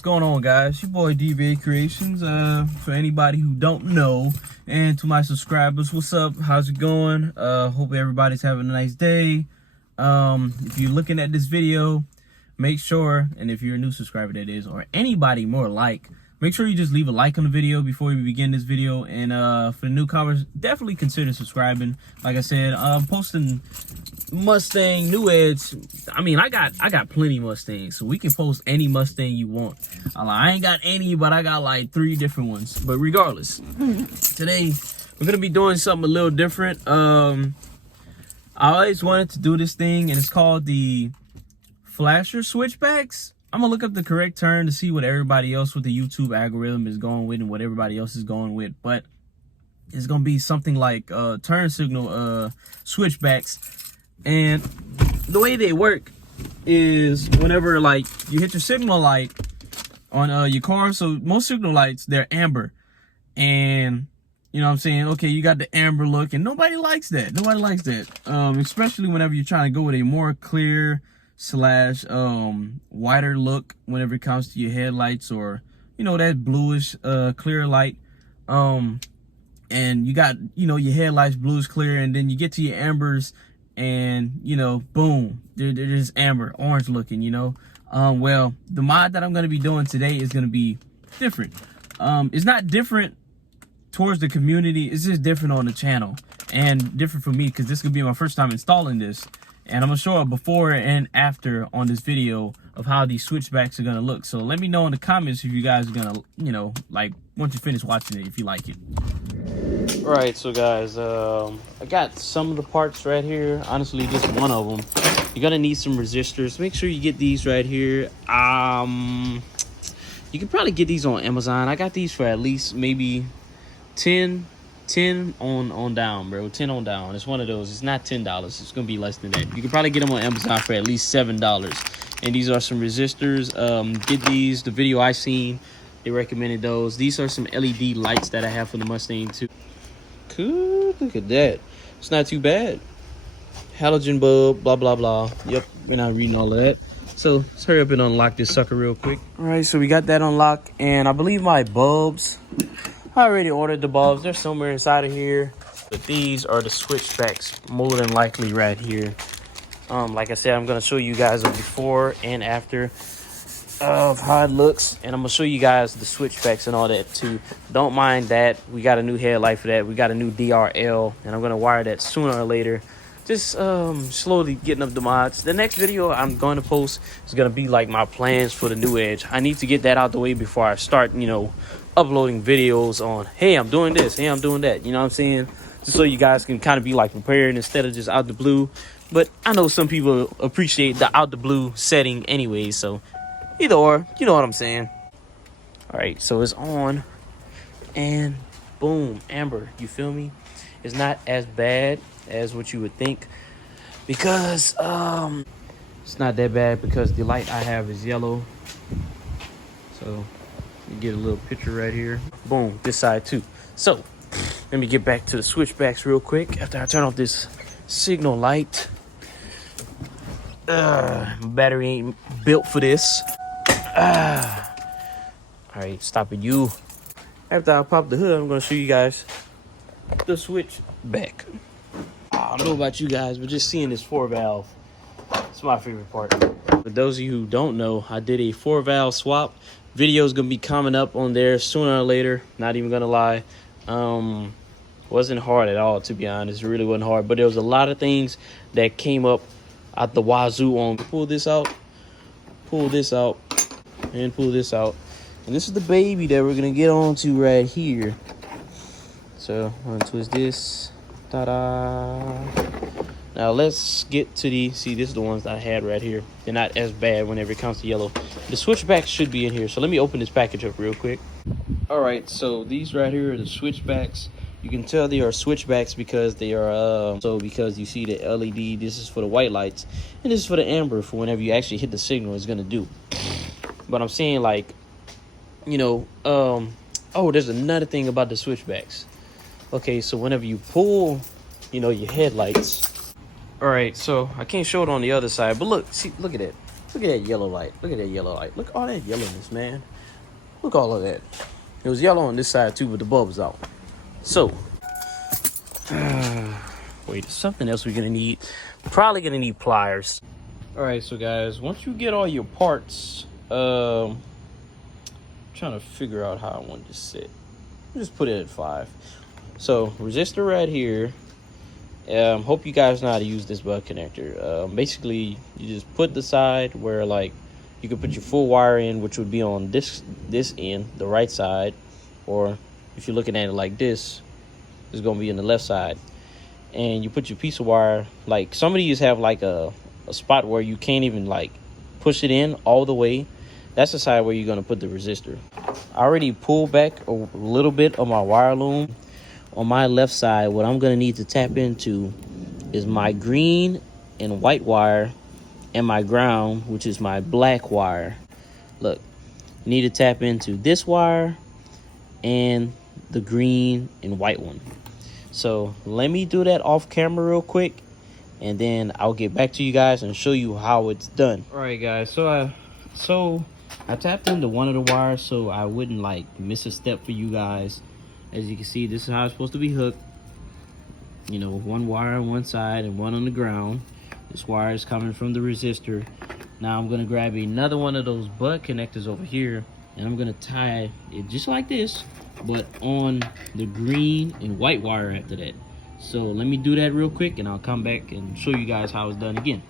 What's going on, guys? Your boy DBA Creations. For anybody who don't know, and to my subscribers, what's up? How's it going? Hope everybody's having a nice day. If you're looking at this video, make sure, and if you're a new subscriber that is, or anybody more like, make sure you just leave a like on the video before we begin this video. And for the newcomers, definitely consider subscribing. Like I said, I'm posting Mustang, New Edge. I mean, I got plenty Mustangs, so we can post any Mustang you want. I ain't got any, but I got like 3 different ones. But regardless, today we're gonna be doing something a little different. I always wanted to do this thing, and it's called the flasher switchbacks. I'm gonna look up the correct term to see what everybody else with the YouTube algorithm is going with and what everybody else is going with, but it's gonna be something like turn signal switchbacks. And the way they work is whenever like you hit your signal light on your car, so most signal lights, they're amber, and you know what I'm saying, okay, you got the amber look, and nobody likes that. Nobody likes that, especially whenever you're trying to go with a more clear slash wider look whenever it comes to your headlights, or you know, that bluish clear light, and you got, you know, your headlights bluish clear, and then you get to your ambers, and you know, boom, they're just amber orange looking, you know. Well, the mod that I'm going to be doing today is going to be different. It's not different towards the community, it's just different on the channel, and different for me because this could be my first time installing this. And I'm gonna show a before and after on this video of how these switchbacks are gonna look. So let me know in the comments if you guys are gonna, you know, like, once you finish watching it, if you like it. All right, so guys, I got some of the parts right here. Honestly, just one of them. You're gonna need some resistors. Make sure you get these right here. You can probably get these on Amazon. I got these for at least maybe 10 on down, bro. 10 on down. It's one of those. It's not $10. It's gonna be less than that. You can probably get them on Amazon for at least $7. And these are some resistors. Get these. The video I seen, they recommended those. These are some LED lights that I have for the Mustang too. Cool. Look at that. It's not too bad. Halogen bulb. Blah blah blah. Yep. We're not reading all of that. So let's hurry up and unlock this sucker real quick. All right. So we got that unlocked, and I believe my bulbs, I already ordered the bulbs. They're somewhere inside of here. But these are the switchbacks, more than likely right here. Like I said, I'm going to show you guys a before and after of how it looks. And I'm going to show you guys the switchbacks and all that too. Don't mind that. We got a new headlight for that. We got a new DRL. And I'm going to wire that sooner or later. Just slowly getting up the mods. The next video I'm going to post is going to be like my plans for the New Edge. I need to get that out the way before I start, you know, uploading videos on, hey, I'm doing this, hey, I'm doing that, you know what I'm saying? Just so you guys can kind of be like prepared instead of just out the blue. But I know some people appreciate the out the blue setting anyway, so either or, you know what I'm saying. All right, so it's on, and boom, amber, you feel me? It's not as bad as what you would think, because it's not that bad because the light I have is yellow. So you get a little picture right here. Boom, this side too. So let me get back to the switchbacks real quick after I turn off this signal light. My battery ain't built for this. All right, stopping you. After I pop the hood, I'm gonna show you guys the switchback. I don't know about you guys, but just seeing this 4-valve, it's my favorite part. For those of you who don't know, I did a 4-valve swap. Video's gonna be coming up on there sooner or later, not even gonna lie. Wasn't hard at all, to be honest. It really wasn't hard, but there was a lot of things that came up out the wazoo on. Pull this out, and pull this out, and this is the baby that we're gonna get onto right here. So I'm gonna twist this. Ta-da! Now let's get to the, see, this is the ones that I had right here. They're not as bad whenever it comes to yellow. The switchbacks should be in here. So let me open this package up real quick. All right, so these right here are the switchbacks. You can tell they are switchbacks because they are, because you see the LED, this is for the white lights, and this is for the amber for whenever you actually hit the signal, it's gonna do. But I'm saying, like, you know, oh, there's another thing about the switchbacks. Okay, so whenever you pull, you know, your headlights. All right, so I can't show it on the other side, but look, see, look at it. Look at that yellow light. Look at that yellow light. Look at all that yellowness, man. Look at all of that. It was yellow on this side too, but the bulb was out. So, wait, something else we're gonna need. Probably gonna need pliers. All right, so guys, once you get all your parts, I'm trying to figure out how I want this set. Just put it at 5. So resistor right here. Hope you guys know how to use this butt connector. Basically, you just put the side where like you can put your full wire in, which would be on this end, the right side, or if you're looking at it like this, it's gonna be in the left side. And you put your piece of wire, like some of these have like a spot where you can't even like push it in all the way. That's the side where you're gonna put the resistor. I already pulled back a little bit of my wire loom. On my left side, what I'm gonna need to tap into is my green and white wire and my ground, which is my black wire. Look, you need to tap into this wire and the green and white one. So let me do that off camera real quick, and then I'll get back to you guys and show you how it's done. All right, guys, so I tapped into one of the wires so I wouldn't like miss a step for you guys. As you can see, this is how it's supposed to be hooked. You know, one wire on one side and one on the ground. This wire is coming from the resistor. Now I'm gonna grab another one of those butt connectors over here, and I'm gonna tie it just like this, but on the green and white wire after that. So let me do that real quick, and I'll come back and show you guys how it's done again.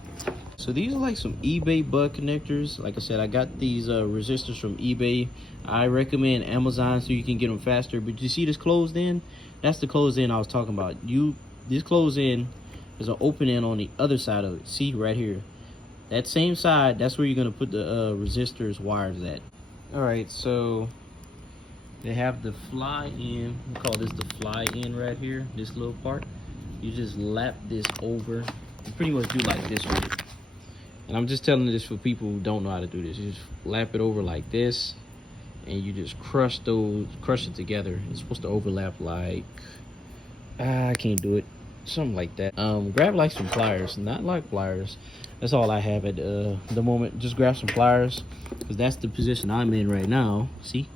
So these are like some eBay butt connectors. Like I said, I got these resistors from eBay. I recommend Amazon so you can get them faster. But you see this closed in? That's the closed in I was talking about. This closed in is an open in on the other side of it. See right here. That same side, that's where you're gonna put the resistors wires at. All right, so they have the fly in. We call this the fly in right here. This little part. You just lap this over. You pretty much do like this with it. And I'm just telling this for people who don't know how to do this. You just lap it over like this, and you just crush it together. It's supposed to overlap like, I can't do it. Something like that. Grab like some pliers, not like pliers. That's all I have at the moment. Just grab some pliers, because that's the position I'm in right now. See?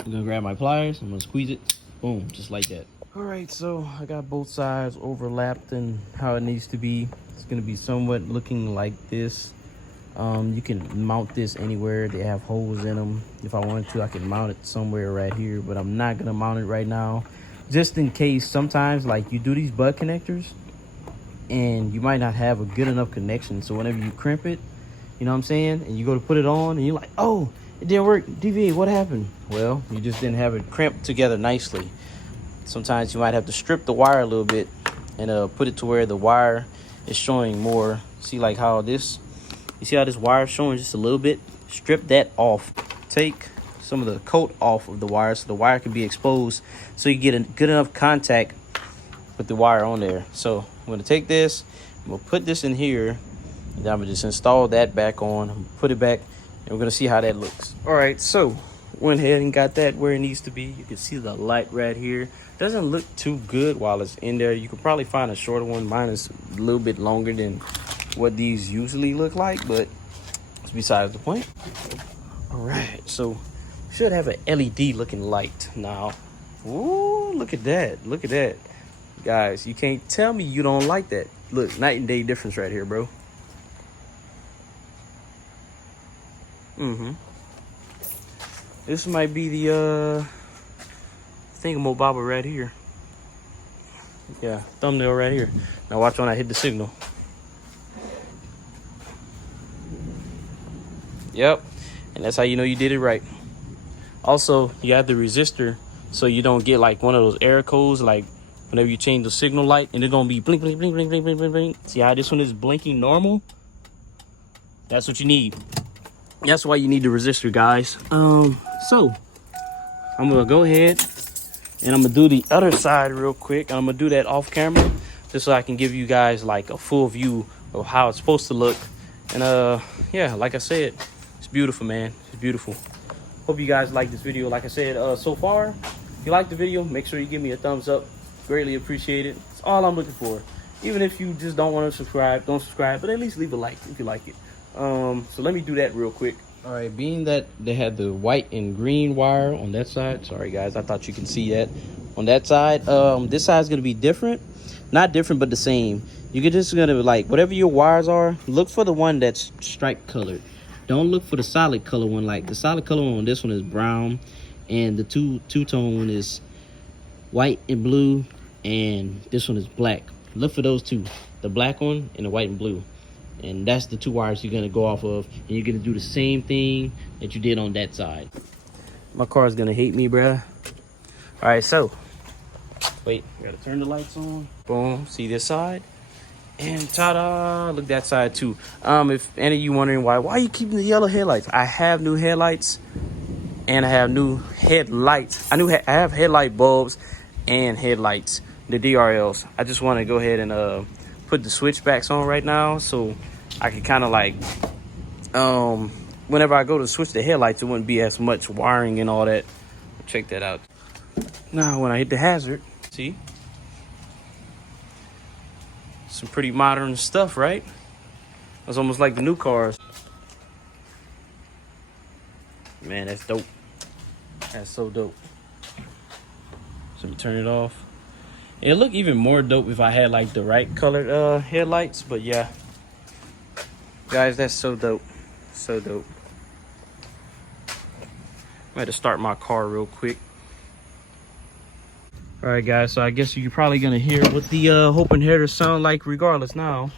I'm gonna grab my pliers, I'm gonna squeeze it, boom, just like that. All right, so I got both sides overlapped and how it needs to be. It's gonna be somewhat looking like this. You can mount this anywhere. They have holes in them. If I wanted to, I can mount it somewhere right here, but I'm not gonna mount it right now, just in case. Sometimes like you do these butt connectors and you might not have a good enough connection, so whenever you crimp it, you know what I'm saying, and you go to put it on and you're like, oh, it didn't work. DV, what happened? Well, you just didn't have it crimped together nicely. Sometimes you might have to strip the wire a little bit and put it to where the wire is showing more. See like how this, you see how this wire is showing just a little bit? Strip that off. Take some of the coat off of the wire so the wire can be exposed, so you get a good enough contact with the wire on there. So I'm gonna take this, I'm gonna put this in here, and then I'm gonna just install that back on, put it back, and we're gonna see how that looks. All right, so went ahead and got that where it needs to be. You can see the light right here. Doesn't look too good while it's in there. You could probably find a shorter one. Mine is a little bit longer than what these usually look like, but it's besides the point. All right, so should have an LED looking light now. Ooh, look at that. Look at that. Guys, you can't tell me you don't like that. Look, night and day difference right here, bro. This might be the thingamabobber right here. Yeah, thumbnail right here. Now watch when I hit the signal. Yep, and that's how you know you did it right. Also, you have the resistor so you don't get like one of those error codes, like whenever you change the signal light and it's gonna be blink, blink, blink, blink, blink, blink, blink, blink. See how this one is blinking normal? That's what you need. That's why you need the resistor, guys. So I'm gonna go ahead and I'm gonna do the other side real quick. I'm gonna do that off camera just so I can give you guys like a full view of how it's supposed to look. And yeah, like I said, it's beautiful, man. It's beautiful. Hope you guys like this video. Like I said, so far, if you like the video, make sure you give me a thumbs up. Greatly appreciate it. It's all I'm looking for. Even if you just don't want to subscribe, don't subscribe, but at least leave a like if you like it. So let me do that real quick. All right, being that they had the white and green wire on that side, sorry guys, I thought you could see that on that side. This side is gonna be different, not different but the same. You can just gonna, like, whatever your wires are, look for the one that's stripe colored. Don't look for the solid color one. Like the solid color one on this one is brown, and the two-tone one is white and blue, and this one is black. Look for those two, the black one and the white and blue. And that's the two wires you're gonna go off of, and you're gonna do the same thing that you did on that side. My car is gonna hate me, bruh. All right, so wait, I gotta turn the lights on. Boom, see this side, and ta-da! Look that side too. If any of you wondering why are you keeping the yellow headlights? I have new headlights, and I have new headlights. I have headlight bulbs and headlights, the DRLs. I just want to go ahead and put the switchbacks on right now, so I can kind of like, whenever I go to switch the headlights, it wouldn't be as much wiring and all that. Check that out. Now, when I hit the hazard, see? Some pretty modern stuff, right? It's almost like the new cars. Man, that's dope. That's so dope. So let me turn it off. It'd look even more dope if I had like the right colored headlights, but yeah. Guys, that's so dope. So dope. I'm going to start my car real quick. All right, guys, so I guess you're probably going to hear what the open headers sound like regardless now.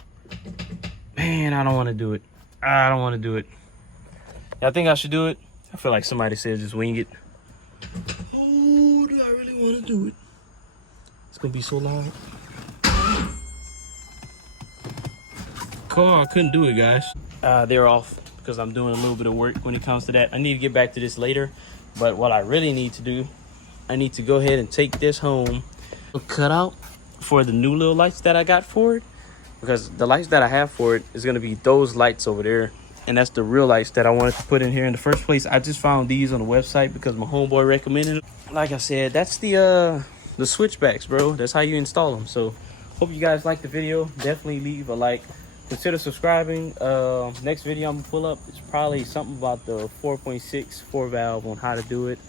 Man, I don't want to do it. I don't want to do it. Y'all think I should do it? I feel like somebody said just wing it. Oh, do I really want to do it? It's going to be so loud. Car, I couldn't do it, guys. They're off because I'm doing a little bit of work when it comes to that. I need to get back to this later, but what I really need to do, I need to go ahead and take this home, cut out for the new little lights that I got for it, because the lights that I have for it is going to be those lights over there, and that's the real lights that I wanted to put in here in the first place. I just found these on the website because my homeboy recommended it. Like I said, that's the switchbacks, bro. That's how you install them. So hope you guys liked the video. Definitely leave a like. Consider subscribing. Next video I'm gonna pull up is probably something about the 4.6 4 valve on how to do it,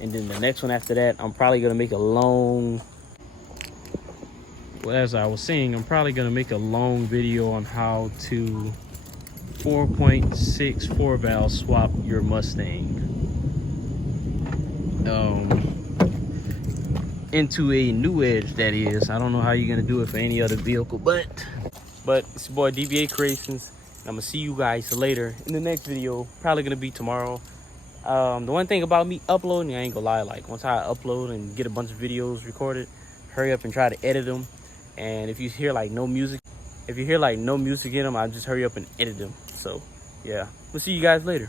and then the next one after that I'm probably gonna make a long, well, as I was saying, I'm probably gonna make a long video on how to 4.6 4 valve swap your Mustang into a newedge, that is. I don't know how you're gonna do it for any other vehicle, but it's your boy DBA Creations. I'm gonna see you guys later in the next video, probably gonna be tomorrow. The one thing about me uploading, I ain't gonna lie, like once I upload and get a bunch of videos recorded, hurry up and try to edit them. And if you hear like no music in them, I just hurry up and edit them. So yeah, we'll see you guys later.